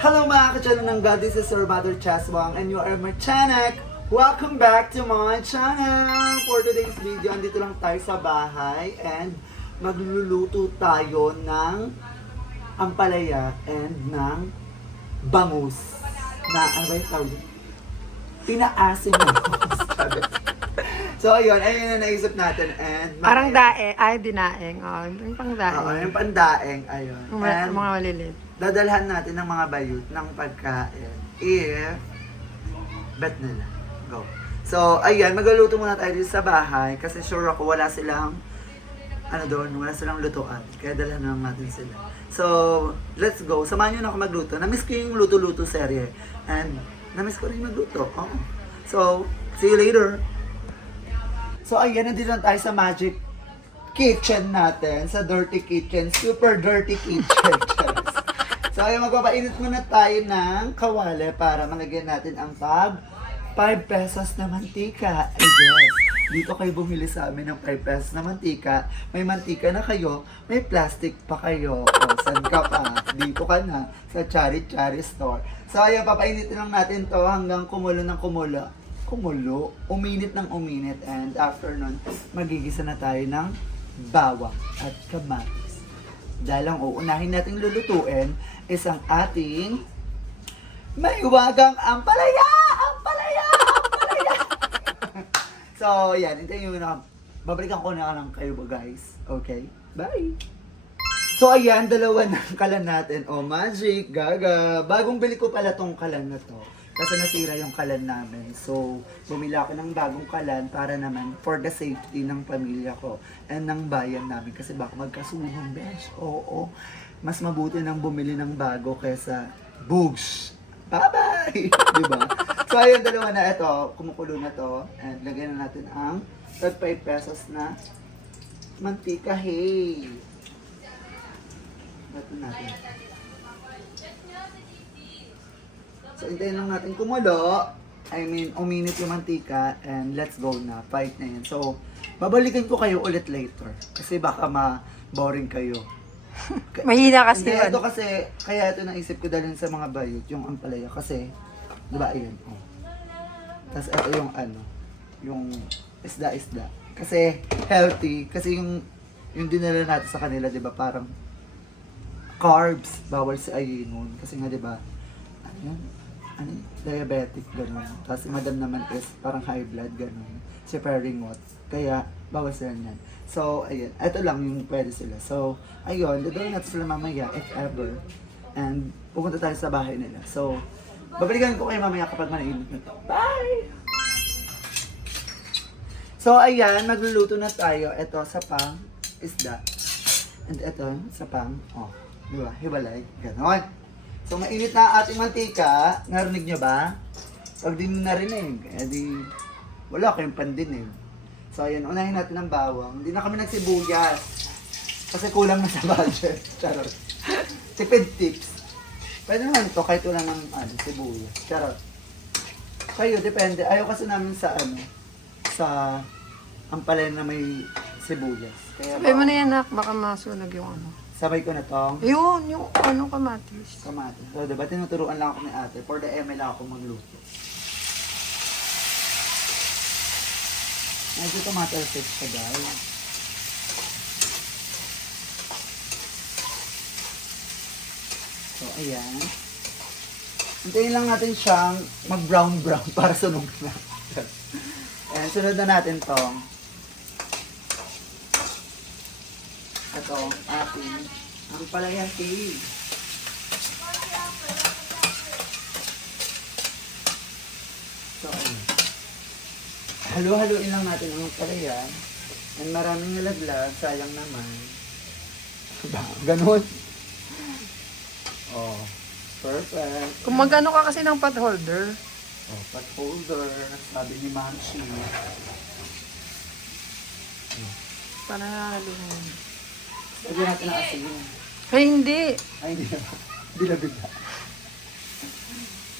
Hello mga ka-channel ng God, this is Sir Mother Chaswang and you are my channel. Welcome back to my channel! For today's video, andito lang tayo sa bahay and magluluto tayo ng ampalaya and ng bangus. Na, ano ba yung tawag? Pinaasim na. So ayun na naisip natin and Parang daeng, ay dinaeng. Oh, yung pang daeng. Oo, yung pandaeng, ayun. And Mga malilit. dadalhan natin ng mga bayot ng pagkain if bet nila. Go. So, ayan, magluluto muna tayo dito sa bahay kasi sure ako wala silang wala silang lutuan. Kaya dalhan lang natin sila. So, let's go. Samahan nyo na ako magluto. Namiss ko yung luto-luto serye. And, namiss ko rin magluto. Oh. So, see you later. So, ayan, nandito na tayo sa magic kitchen natin. Sa dirty kitchen. Super dirty kitchen. So, ayun, magpapainit muna tayo ng kawali para malagyan natin ang 5 pesos na mantika. And yes, dito kayo bumili sa amin ng 5 pesos na mantika. May mantika na kayo, may plastic pa kayo. O, saan ka pa? Dito ka na, sa Chari-Chari store. So, ayun, papainitin lang natin to hanggang kumulo ng kumulo. Kumulo, uminit ng uminit. And after nun, magigisa na tayo ng bawang at kamatis. Dahil ang uunahin nating lulutuin is ang ating maiwagang ampalaya! Ampalaya! Ampalaya! So, yan. Hintayin nyo na. Babalikan ko na lang kayo guys. Okay? Bye! So, ayan. Dalawa ng kalan natin. Oh, magic! Gaga! Bagong bili ko pala tong kalan na to. Kasi nasira yung kalan namin. So, bumili ako ng bagong kalan para naman for the safety ng pamilya ko and ng bayan namin. Kasi baka magkasuhan, besh. Oo. Mas mabuti nang bumili ng bago kesa bugs. Bye-bye! Diba? So, ayun, dalawa na ito. Kumukulo na to. And lagyan na natin ang 5 pesos na mantika. Hey! Ito natin. So, hintayin lang natin kumulo. I mean, uminit yung mantika. And let's go na. Fight na yan. So, babalikan ko kayo ulit later. Kasi baka ma-boring kayo. Mahina kasi Hindi, yun. ito kasi, kaya ito naisip ko dalhin sa mga bayot, yung ampalaya. Kasi, di ba, ayun. Oh. Tapos ito yung yung isda-isda. Kasi, healthy. Kasi yung dinala natin sa kanila, di ba, parang carbs. Bawal si Ayinun. Kasi nga, di ba, diabetic, gano'n. Tapos si madam naman is parang high blood, gano'n. Si Perringot. Kaya, bawal sila yan. So, ayun. Ito lang yung pwede sila. So, ayun. Dadawin natin sila mamaya, if ever. And, pupunta tayo sa bahay nila. So, babalikan ko kayo mamaya kapag manainit na to. Bye! So, ayan. Magluluto na tayo. Ito, sa pang isda. And ito, sa pang, di ba? Hiwalay. Gano'n. So, mainit na ang ating mantika. Narinig nyo ba? Pag di mo narinig, edi wala kayong pandinig. So, ayan, unahin natin ang bawang. Hindi na kami nagsibuyas. Kasi kulang na sa budget. Charot. Tipid tips. Pwede naman ito kahit wala ng sibuyas. Charot. Kayo, depende. Ayaw kasi namin sa sa ampalaya na may sibuyas. Kaya, Sabay mo na yan, nak. Baka masunog yung sabay ko na tong Yun, yung kamatis. kamatis. So, diba, tinuturuan lang ako ni ate. For the ML lang ako magluto. Medyo tomato paste siya, guys. So, ayan. Hintayin lang natin siyang mag-brown-brown para sunog na. Ayan, sunod na natin tong ito, ating ang palaya cake. So, ayun. Halo-haloin lang natin ang palaya. And maraming nalaglag, sayang naman. Ganon. Oh, perfect. Kung magano ka kasi ng pot holder. Oh, pot holder, sabi ni Mamshi. Para nalulungan. Lagyan natin ang asin. Ay, hindi. Ay, hindi naman. Bila-bila.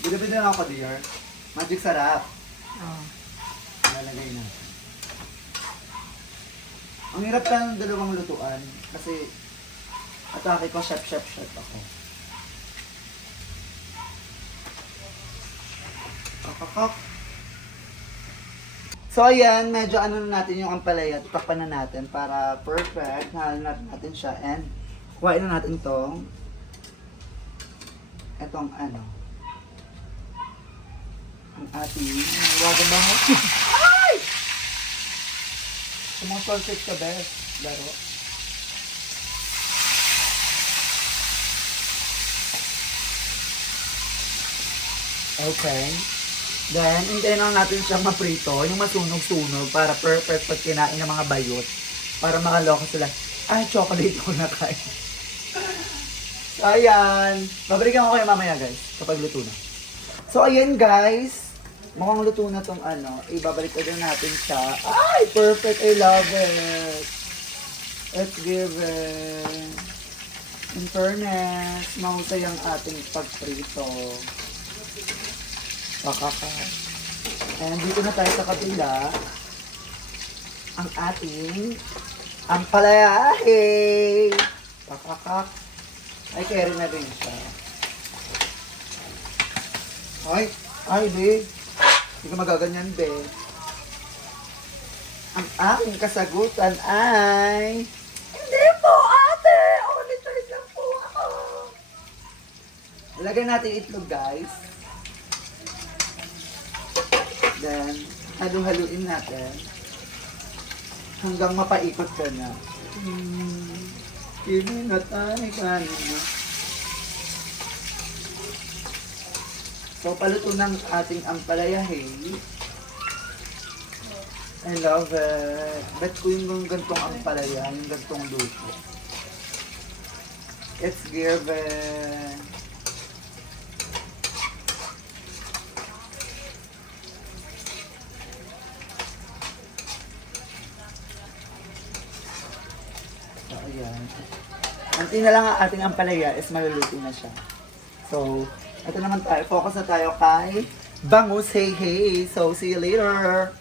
Bila-bila lang ako, dear. Magic sarap. Oh. Lalagay natin. Ang hirap lang ng dalawang lutuan. Kasi, atake ko, chef ako. Pakakak. So ayan, medyo ano na natin yung ampalaya, tutakpan na natin para perfect. Nahalin natin siya and kuhain na natin etong ano, ang ating wagang bango. Ay! Sumasalsik ka, best. Laro. Okay. Then, hintayin lang natin siyang maprito, yung masunog-sunog para perfect pag kinain ng mga bayot. Para makaloka sila. Ay, chocolate ko na kain. So, ayan. Babalikan ko kayo mamaya, guys, kapag luto na. So, ayan, guys. Mukhang luto na tong ano. Ibabalik agad natin siya. Ay, perfect. I love it. Let's give it. In fairness, mahusay ang ating pagprito. Pakaka. And dito na tayo sa kabila. Ang ating ampalayahe. Pakaka. Ay, carry na rin siya. Ay, be. Hindi ka magaganyan, be. Ang aking kasagutan ay... Hindi po, ate! Ulit-ulit lang po ako. Ilagay natin itlog, guys. Then, halu-haluin natin hanggang mapaikot ka na. Kiminatay ka na. So, paluto ng ating ampalayahe. I love it. Bet ko yung gantong ampalaya, yung gantong luto. It's given. So, ayan. Anti na lang ang ating ampalaya is maluluto na siya. So, ito naman tayo. Focus na tayo kay bangus. Hey, hey. So, see you later.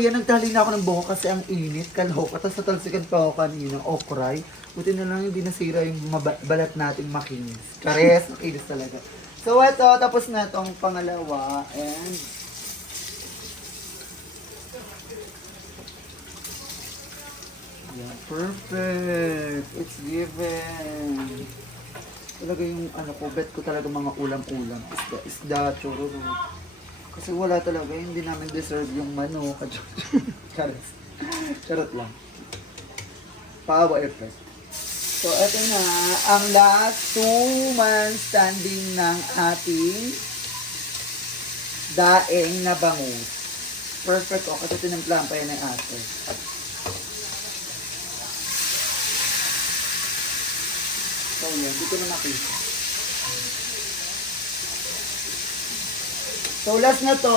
Kaya nagtali na ako ng buhok kasi ang init, kaloka. Tapos natalsikan pa ako kanina, okray. Buti na lang hindi nasira yung balat nating makinis. Kares, makinis talaga. So ito, tapos na itong pangalawa. And... yeah, perfect. It's given. Talaga yung ano ko, bet ko talaga mga ulam-ulam. Isda, churro. Kasi wala talaga, hindi namin deserve yung manok. Charot lang. Paawa effect. So, ito na ang last 2 man standing ng ating daing na bangus. Perfect o, kasi tinimplahan pa yan ng ate. So, yan, dito na makita. So, last na to.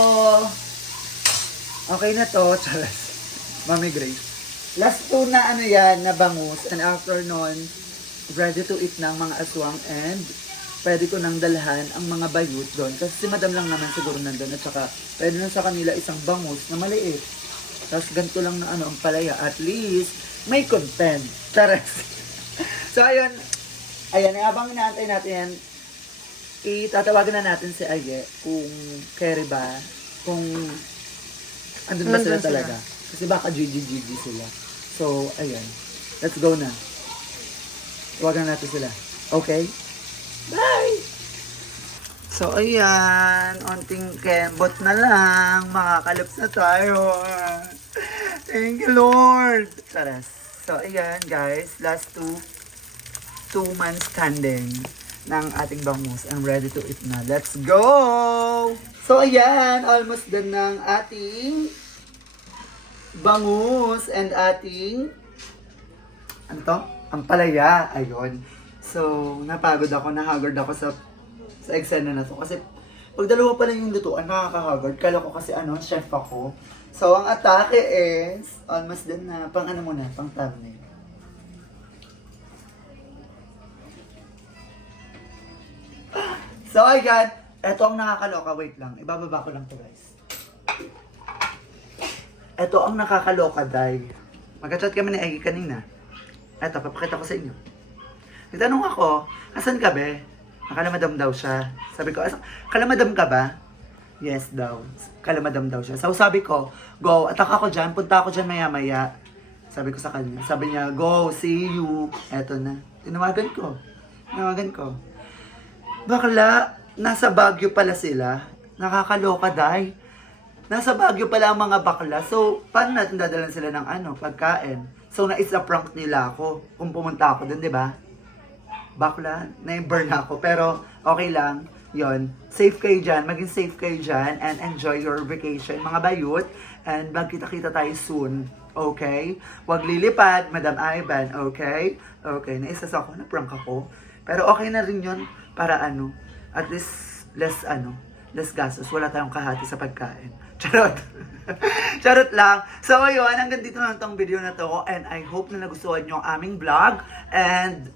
Okay na to. Charas. Mami Grace. Last to na ano yan, na bangus. And after nun, ready to eat ng mga aswang. And pwede ko nang dalhan ang mga bayot doon. Kasi si madam lang naman siguro nandun. At saka, pwede na sa kanila isang bangus na maliit. Tapos ganito lang na ano, ang palaya. At least, may content. Charas. So, ayun. Ayan, habang inaantay natin yan, itatawagan na natin si Aye kung carry ba, kung andun ba sila talaga. Kasi baka GG sila. So, ayan. Let's go na. Tawagan natin sila. Okay? Bye! So, ayan. Onting kembot na lang. Makakalaps na tayo. Thank you, Lord! Charas. So, ayan, guys. Last 2 man standing ng ating bangus. I'm ready to eat na. Let's go! So, ayan. Almost done ng ating bangus and ating ano to? Ampalaya. Ayun. So, napagod ako, nahagard ako sa eksena na to. Kasi, pag dalawa pa lang yung lutuan, nakakahagard. Kala ko kasi chef ako. So, ang atake is, almost done na, pang ano muna, pang thumbnail. So, ayan. Ito ang nakakaloka. Wait lang. Ibababa ko lang to, guys. Ito ang nakakaloka, day. Magka-chat kami ni Eggy kanina. Ito, papakita ko sa inyo. Nagtanong ako, asan ka, be? Nakalamadam daw siya. Sabi ko, kalamadam ka ba? Yes daw. Kalamadam daw siya. So, sabi ko, go, atak ako dyan. Punta ako dyan maya-maya. Sabi ko sa kanya. Sabi niya, go, see you. Eto na. Tinawagan ko. Bakla, nasa Baguio pala sila. Nakakaloka, day. Nasa Baguio pala ang mga bakla. So, paano natin dadalan sila ng pagkain? So, na-isa prank nila ako kung pumunta ako dun, di ba? Bakla, na-burn ako. Pero, okay lang. Yon, safe kayo dyan. Maging safe kayo dyan. And enjoy your vacation, mga bayut. And magkita-kita tayo soon. Okay? Huwag lilipad, Madam Ivan. Okay? Okay, naisas ako. Na-prank ako. Pero okay na rin yun. Para at least, less gastos. Wala tayong kahati sa pagkain. Charot. Charot lang. So, ayun, hanggang dito na tong video na to. And I hope na nagustuhan nyo ang aming vlog. And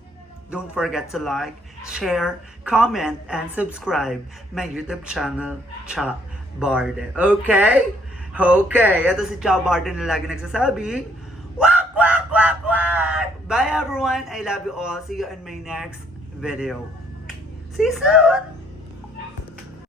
don't forget to like, share, comment, and subscribe my YouTube channel, Cha Barden. Okay? Okay. Ito si Cha Barden na lagi nagsasabi, wak, wak, wak, wak! Bye everyone. I love you all. See you in my next video. See you soon!